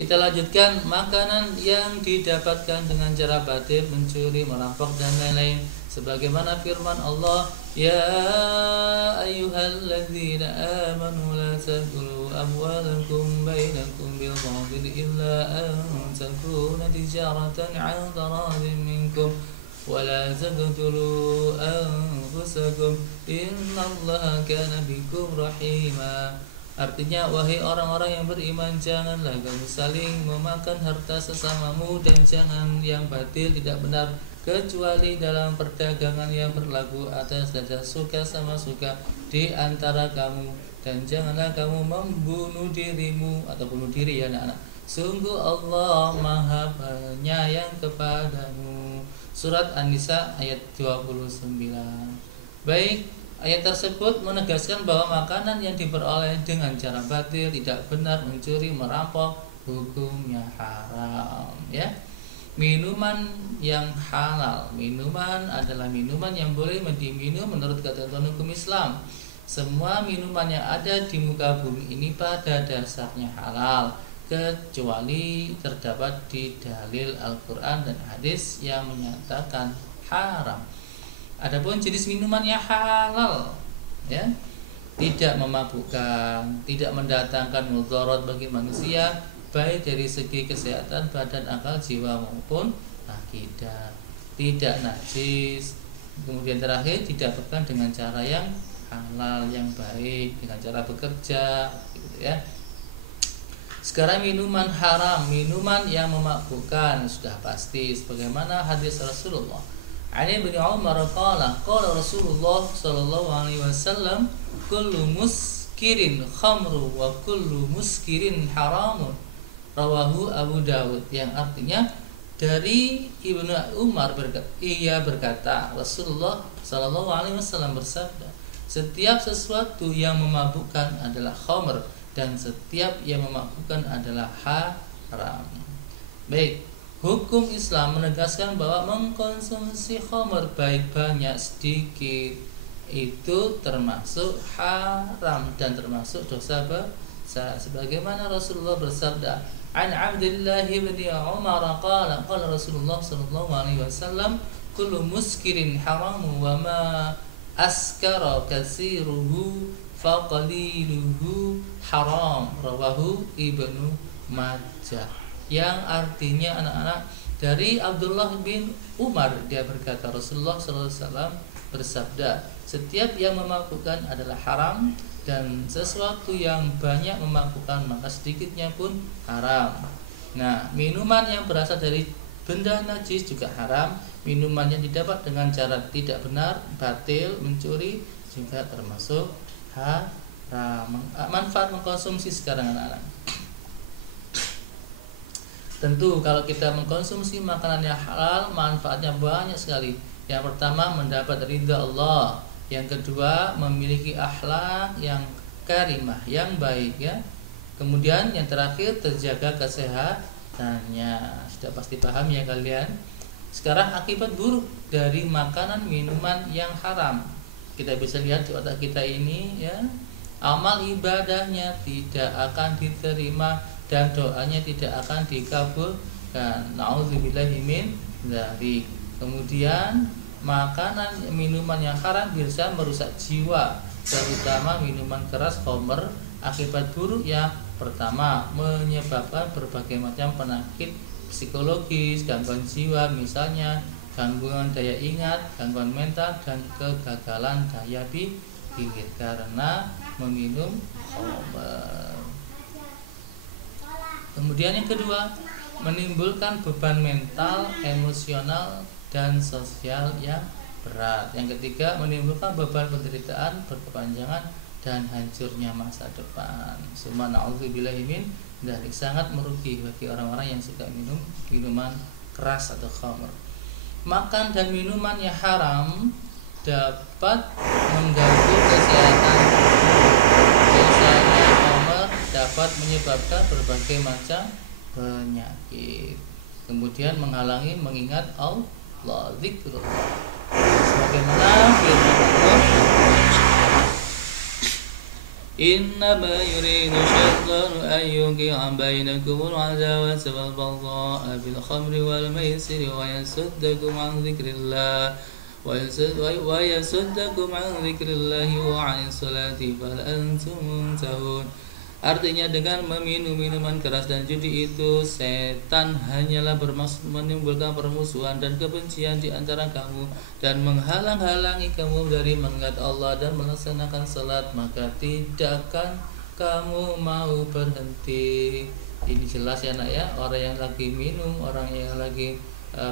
Kita lanjutkan makanan yang didapatkan dengan cara batil, mencuri, merampok dan lain-lain. Sebagaimana firman Allah, Ya ayyuhalladzina amanu la ta'kulu amwalakum bainakum bil batil illa an takuna tijaratan 'an taradin minkum wa la taqtulu anfusakum innallaha kana bikum rahima. Artinya, wahai orang-orang yang beriman, janganlah kamu saling memakan harta sesamamu, dan jangan yang batil tidak benar, kecuali dalam perdagangan yang berlaku atas dasar suka sama suka di antara kamu. Dan janganlah kamu membunuh dirimu atau bunuh diri ya anak-anak. Sungguh Allah Maha Penyayang kepadamu. Surat An-Nisa ayat 29. Baik, ayat tersebut menegaskan bahwa makanan yang diperoleh dengan cara batil, tidak benar, mencuri, merampok, hukumnya haram. Ya, minuman yang halal. Minuman adalah minuman yang boleh diminum menurut ketentuan hukum Islam. Semua minuman yang ada di muka bumi ini pada dasarnya halal, kecuali terdapat di dalil Al-Quran dan hadis yang menyatakan haram. Adapun jenis minuman yang halal, ya, tidak memabukkan, tidak mendatangkan mudarat bagi manusia, baik dari segi kesehatan badan, akal, jiwa maupun akidah, tidak najis. Kemudian terakhir, didapatkan dengan cara yang halal, yang baik, dengan cara bekerja, gitu ya. Sekarang minuman haram, minuman yang memabukkan, sudah pasti sebagaimana hadis Rasulullah. Ali bin Umar qala Rasulullah sallallahu alaihi wasallam, kullu muskirin khamru wa kullu muskirin haramun. Rawahu Abu Dawud, yang artinya dari Ibnu Umar berkata, Rasulullah sallallahu alaihi wasallam bersabda, setiap sesuatu yang memabukkan adalah khamr, dan setiap yang memabukkan adalah haram. Baik, hukum Islam menegaskan bahwa mengkonsumsi khamr baik banyak sedikit itu termasuk haram dan termasuk dosa besar. Sebagaimana Rasulullah bersabda, An Abdullah bin Umar qala Rasulullah sallallahu alaihi wasallam, kullu muskirin haramu wa ma askara katsiruhu faqaliluhu haram. Rawahu Ibnu Majah. Yang artinya anak-anak, dari Abdullah bin Umar, dia berkata Rasulullah SAW bersabda, setiap yang memabukkan adalah haram, dan sesuatu yang banyak memabukkan maka sedikitnya pun haram. Nah, minuman yang berasal dari benda najis juga haram. Minuman yang didapat dengan cara tidak benar, batil, mencuri juga termasuk haram. Manfaat mengkonsumsi sekarang anak-anak. Tentu kalau kita mengkonsumsi makanan yang halal, manfaatnya banyak sekali. Yang pertama, mendapat ridha Allah. Yang kedua, memiliki akhlak yang karimah, yang baik, ya. Kemudian yang terakhir, terjaga kesehatannya. Sudah pasti paham ya kalian. Sekarang akibat buruk dari makanan minuman yang haram. Kita bisa lihat di otak kita ini, ya. Amal ibadahnya tidak akan diterima dan doanya tidak akan dikabulkan. Nauzubillahi min dzalik. Kemudian makanan minuman yang haram bisa merusak jiwa, terutama minuman keras, khamr. Akibat buruk yang pertama, menyebabkan berbagai macam penyakit psikologis, gangguan jiwa, misalnya gangguan daya ingat, gangguan mental, dan kegagalan daya pikir karena meminum khamr. Kemudian yang kedua, menimbulkan beban mental, emosional, dan sosial yang berat. Yang ketiga, menimbulkan beban penderitaan berkepanjangan dan hancurnya masa depan. Summa na'udzubillahi min dzalik. Sangat merugi bagi orang-orang yang suka minum minuman keras atau khamr. Makan dan minuman yang haram dapat mengganggu kesehatan. Misalnya khamr dapat menyebabkan berbagai macam penyakit. Kemudian menghalangi mengingat Allah, zikrullah. Sebagaimana firman Allah, إنما يريد الشيطان أن يوقع بينكم العداوة والبغضاء في الخمر والميسر ويصدكم عن ذكر الله وعن الصلاة فهل أنتم منتهون. Artinya dengan meminum minuman keras dan judi itu, setan hanyalah bermaksud menimbulkan permusuhan dan kebencian di antara kamu dan menghalang-halangi kamu dari mengingat Allah dan melaksanakan salat, maka tidak akan kamu mau berhenti. Ini jelas ya nak ya, orang yang lagi minum, orang yang lagi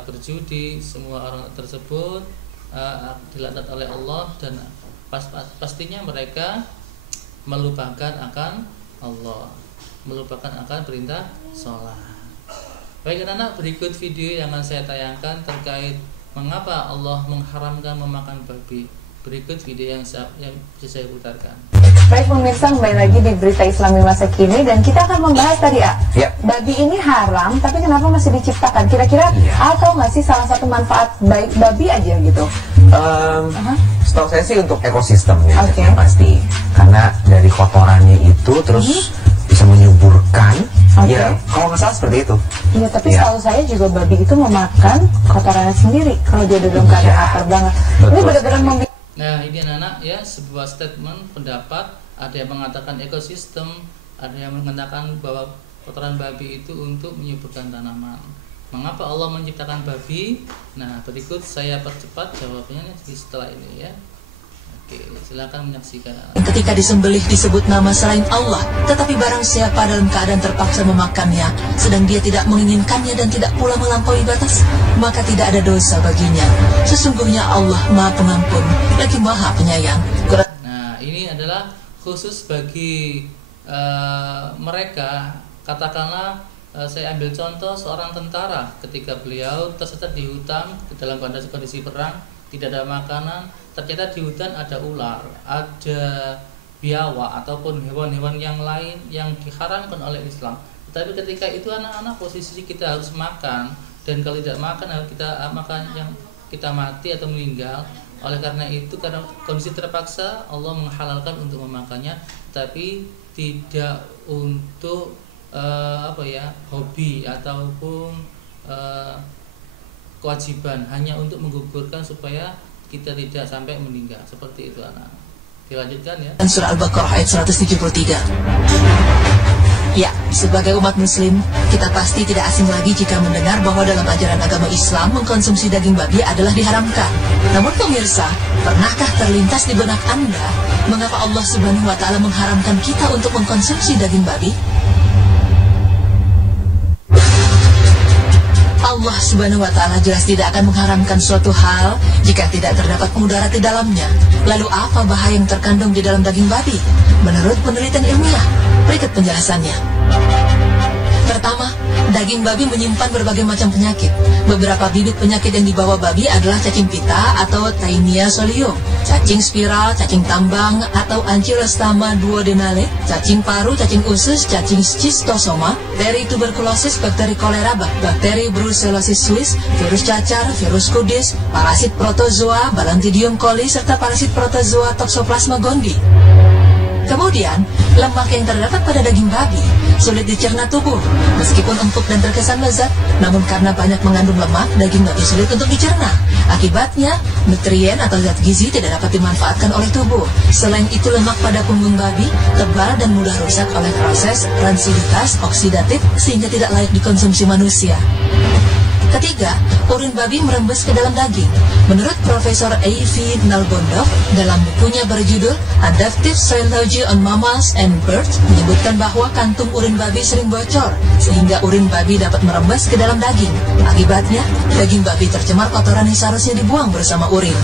berjudi, semua orang tersebut dilaknat oleh Allah dan pastinya mereka melupakan akan Allah, melupakan akan perintah sholat. Baik anak-anak, berikut video yang akan saya tayangkan terkait mengapa Allah mengharamkan memakan babi. Berikut video yang bisa saya putarkan. Baik pemirsa, kembali lagi di Berita Islami Masa Kini dan kita akan membahas tadi babi ini haram, tapi kenapa masih diciptakan? Kira-kira atau nggak sih salah satu manfaat baik babi aja gitu? Setahu saya sih untuk ekosistem ya, pasti. Karena dari kotorannya itu terus bisa menyuburkan. Ya, kalau nggak salah seperti itu. Iya, tapi setahu saya juga babi itu memakan kotorannya sendiri kalau dia dalam keadaan lapar banget. Ini benar-benar Nah, ini anak-anak ya, sebuah statement pendapat, ada yang mengatakan ekosistem, ada yang mengatakan bahwa kotoran babi itu untuk menyuburkan tanaman. Mengapa Allah menciptakan babi? Nah, berikut saya percepat jawabannya setelah ini ya. Oke, silakan menyaksikan. Ketika disembelih disebut nama selain Allah, tetapi barang siapa dalam keadaan terpaksa memakannya, sedang dia tidak menginginkannya dan tidak pula melampaui batas, maka tidak ada dosa baginya. Sesungguhnya Allah Maha Pengampun, lagi Maha Penyayang. Nah, ini adalah khusus bagi mereka. Katakanlah saya ambil contoh seorang tentara ketika beliau tersesat di hutan dalam kondisi perang, tidak ada makanan, ternyata di hutan ada ular, ada biawak ataupun hewan-hewan yang lain yang diharamkan oleh Islam. Tetapi ketika itu anak-anak posisi kita harus makan, dan kalau tidak makan kita makan yang kita mati atau meninggal. Oleh karena itu, karena kondisi terpaksa, Allah menghalalkan untuk memakannya, tapi tidak untuk hobi ataupun kewajiban, hanya untuk menggugurkan supaya kita tidak sampai meninggal. Seperti itu anak. Dilanjutkan ya. Surah Al-Baqarah ayat 173. Ya, sebagai umat muslim, kita pasti tidak asing lagi jika mendengar bahwa dalam ajaran agama Islam mengkonsumsi daging babi adalah diharamkan. Namun pemirsa, pernahkah terlintas di benak Anda mengapa Allah Subhanahu wa taala mengharamkan kita untuk mengkonsumsi daging babi? Allah Subhanahu wa taala jelas tidak akan mengharamkan suatu hal jika tidak terdapat mudarat di dalamnya. Lalu apa bahaya yang terkandung di dalam daging babi? Menurut penelitian ilmiah, berikut penjelasannya. Pertama, daging babi menyimpan berbagai macam penyakit. Beberapa bibit penyakit yang dibawa babi adalah cacing pita atau Taenia solium, cacing spiral, cacing tambang atau Ankylostoma duodenale, cacing paru, cacing usus, cacing schistosoma, bakteri tuberkulosis, bakteri kolera, bakteri brucellosis suis, virus cacar, virus kudis, parasit protozoa, Balantidium coli, serta parasit protozoa Toxoplasma gondii. Kemudian, lemak yang terdapat pada daging babi sulit dicerna tubuh. Meskipun empuk dan terkesan lezat, namun karena banyak mengandung lemak, daging babi sulit untuk dicerna. Akibatnya, nutrien atau zat gizi tidak dapat dimanfaatkan oleh tubuh. Selain itu, lemak pada punggung babi tebal dan mudah rusak oleh proses ransiditas oksidatif sehingga tidak layak dikonsumsi manusia. Ketiga, urin babi merembes ke dalam daging. Menurut Profesor A.V. Nalbondov, dalam bukunya berjudul Adaptive Zoology on Mammals and Birds, menyebutkan bahwa kantung urin babi sering bocor, sehingga urin babi dapat merembes ke dalam daging. Akibatnya, daging babi tercemar kotoran yang seharusnya dibuang bersama urin.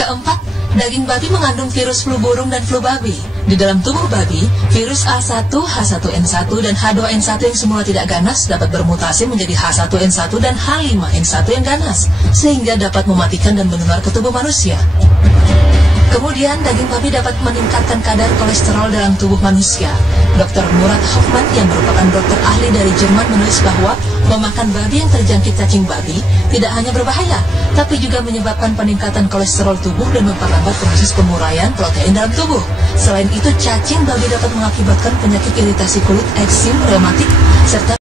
Keempat, daging babi mengandung virus flu burung dan flu babi. Di dalam tubuh babi, virus A1, H1N1, dan H2N1 yang semula tidak ganas dapat bermutasi menjadi H1N1 dan H5N1 yang ganas, sehingga dapat mematikan dan menular ke tubuh manusia. Kemudian, daging babi dapat meningkatkan kadar kolesterol dalam tubuh manusia. Dr. Murat Hoffman yang merupakan dokter ahli dari Jerman menulis bahwa memakan babi yang terjangkit cacing babi tidak hanya berbahaya, tapi juga menyebabkan peningkatan kolesterol tubuh dan memperlambat proses penguraian protein dalam tubuh. Selain itu, cacing babi dapat mengakibatkan penyakit iritasi kulit, eksim, reumatik, serta